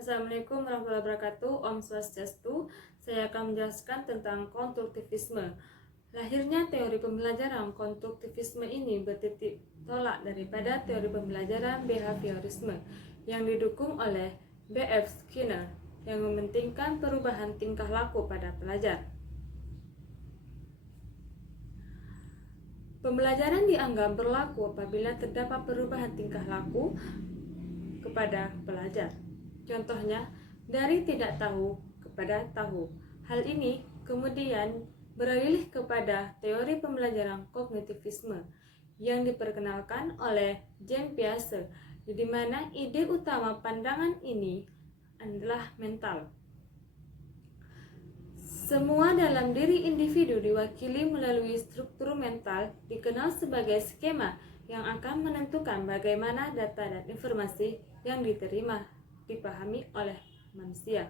Assalamualaikum warahmatullahi wabarakatuh. Om Swastiastu. Saya akan menjelaskan tentang konstruktivisme. Lahirnya teori pembelajaran konstruktivisme ini bertitik tolak daripada teori pembelajaran behaviorisme yang didukung oleh B.F. Skinner yang mementingkan perubahan tingkah laku pada pelajar. Pembelajaran dianggap berlaku apabila terdapat perubahan tingkah laku kepada pelajar. Contohnya, dari tidak tahu kepada tahu. Hal ini kemudian beralih kepada teori pembelajaran kognitivisme yang diperkenalkan oleh Jean Piaget, di mana ide utama pandangan ini adalah mental. Semua dalam diri individu diwakili melalui struktur mental dikenal sebagai skema yang akan menentukan bagaimana data dan informasi yang diterima dipahami oleh manusia.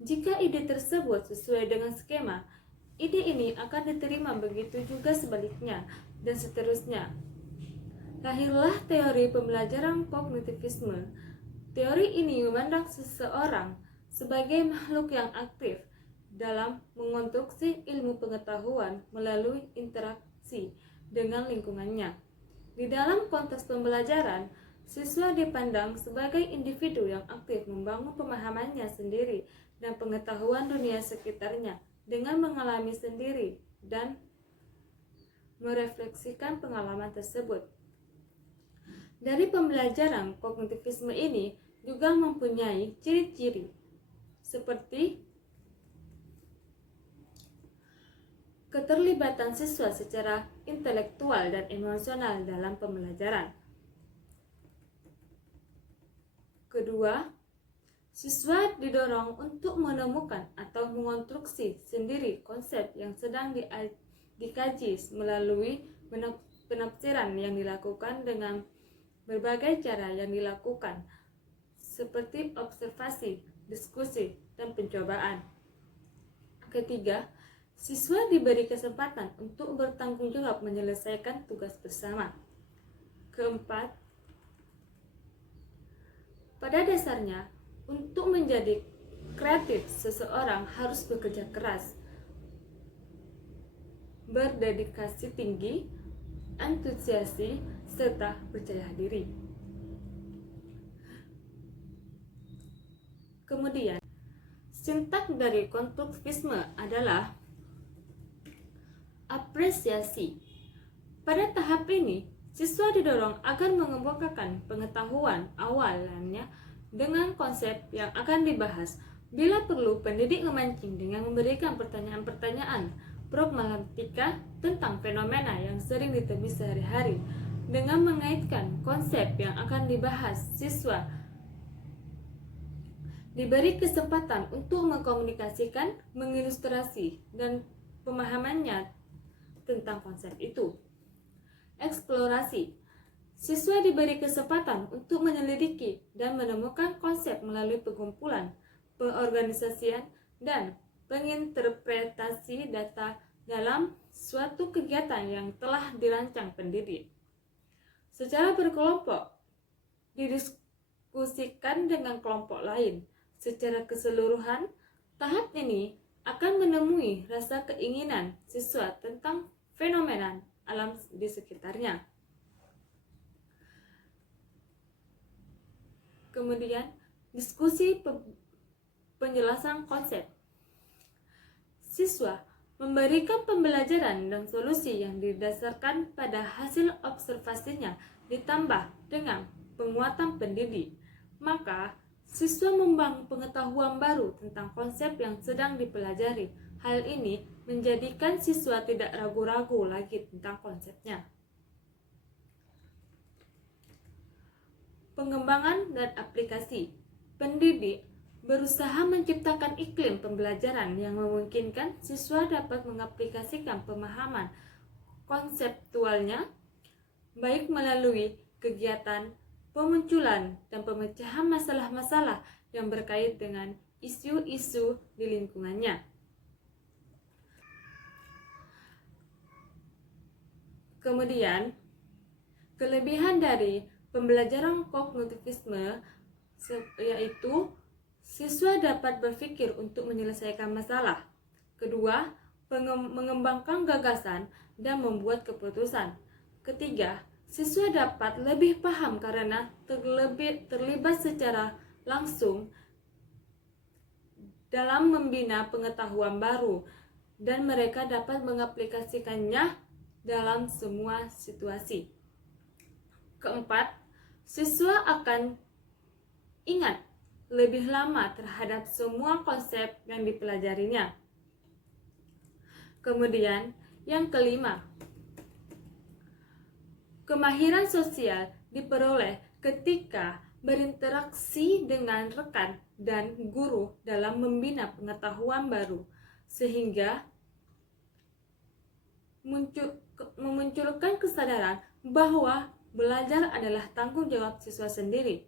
Jika ide tersebut sesuai dengan skema, ide ini akan diterima, begitu juga sebaliknya, dan seterusnya. Lahirlah teori pembelajaran kognitivisme. Teori ini memandang seseorang sebagai makhluk yang aktif dalam mengonstruksi ilmu pengetahuan melalui interaksi dengan lingkungannya. Di dalam konteks pembelajaran, siswa dipandang sebagai individu yang aktif membangun pemahamannya sendiri dan pengetahuan dunia sekitarnya dengan mengalami sendiri dan merefleksikan pengalaman tersebut. Dari pembelajaran kognitivisme ini juga mempunyai ciri-ciri seperti keterlibatan siswa secara intelektual dan emosional dalam pembelajaran. Kedua, siswa didorong untuk menemukan atau mengonstruksi sendiri konsep yang sedang dikaji melalui penafsiran yang dilakukan dengan berbagai cara yang dilakukan, seperti observasi, diskusi, dan pencobaan. Ketiga, siswa diberi kesempatan untuk bertanggung jawab menyelesaikan tugas bersama. Keempat, pada dasarnya, untuk menjadi kreatif, seseorang harus bekerja keras, berdedikasi tinggi, antusiasi, serta percaya diri. Kemudian, sintak dari konstruktivisme adalah apresiasi. Pada tahap ini, siswa didorong agar mengemukakan pengetahuan awalannya dengan konsep yang akan dibahas. Bila perlu, pendidik memancing dengan memberikan pertanyaan-pertanyaan problematika tentang fenomena yang sering ditemui sehari-hari. Dengan mengaitkan konsep yang akan dibahas, siswa diberi kesempatan untuk mengkomunikasikan, mengilustrasi, dan pemahamannya tentang konsep itu. Eksplorasi. Siswa diberi kesempatan untuk menyelidiki dan menemukan konsep melalui pengumpulan, pengorganisasian, dan penginterpretasi data dalam suatu kegiatan yang telah dirancang pendidik. Secara berkelompok, didiskusikan dengan kelompok lain. Secara keseluruhan, tahap ini akan menemui rasa keinginan siswa tentang fenomena alam di sekitarnya. Kemudian, diskusi penjelasan konsep. Siswa memberikan pembelajaran dan solusi yang didasarkan pada hasil observasinya ditambah dengan penguatan pendidik. Maka, siswa membangun pengetahuan baru tentang konsep yang sedang dipelajari. Hal ini menjadikan siswa tidak ragu-ragu lagi tentang konsepnya. Pengembangan dan aplikasi. Pendidik berusaha menciptakan iklim pembelajaran yang memungkinkan siswa dapat mengaplikasikan pemahaman konseptualnya, baik melalui kegiatan pemunculan dan pemecahan masalah-masalah yang berkait dengan isu-isu di lingkungannya. Kemudian, kelebihan dari pembelajaran kognitivisme, yaitu siswa dapat berpikir untuk menyelesaikan masalah. Kedua, mengembangkan gagasan dan membuat keputusan. Ketiga, siswa dapat lebih paham karena terlibat secara langsung dalam membina pengetahuan baru dan mereka dapat mengaplikasikannya dalam semua situasi. Keempat, siswa akan ingat lebih lama terhadap semua konsep yang dipelajarinya. Kemudian, yang kelima, kemahiran sosial diperoleh ketika berinteraksi dengan rekan dan guru dalam membina pengetahuan baru, sehingga memunculkan kesadaran bahwa belajar adalah tanggung jawab siswa sendiri.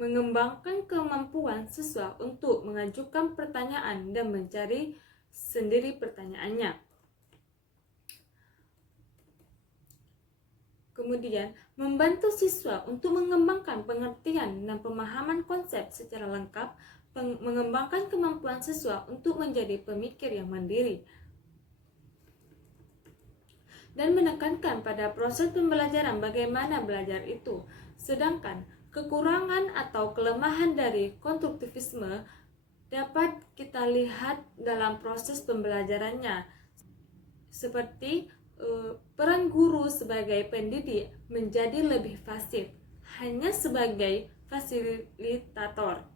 Mengembangkan kemampuan siswa untuk mengajukan pertanyaan dan mencari sendiri pertanyaannya. Kemudian, membantu siswa untuk mengembangkan pengertian dan pemahaman konsep secara lengkap, mengembangkan kemampuan siswa untuk menjadi pemikir yang mandiri, dan menekankan pada proses pembelajaran bagaimana belajar itu. Sedangkan kekurangan atau kelemahan dari konstruktivisme dapat kita lihat dalam proses pembelajarannya, seperti peran guru sebagai pendidik menjadi lebih pasif, hanya sebagai fasilitator.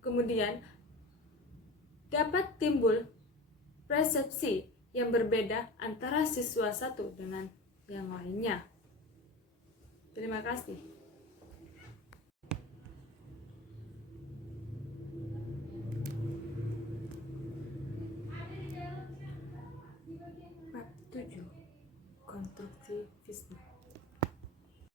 Kemudian dapat timbul persepsi yang berbeda antara siswa satu dengan yang lainnya. Terima kasih. Bab 7. Konstruktivisme.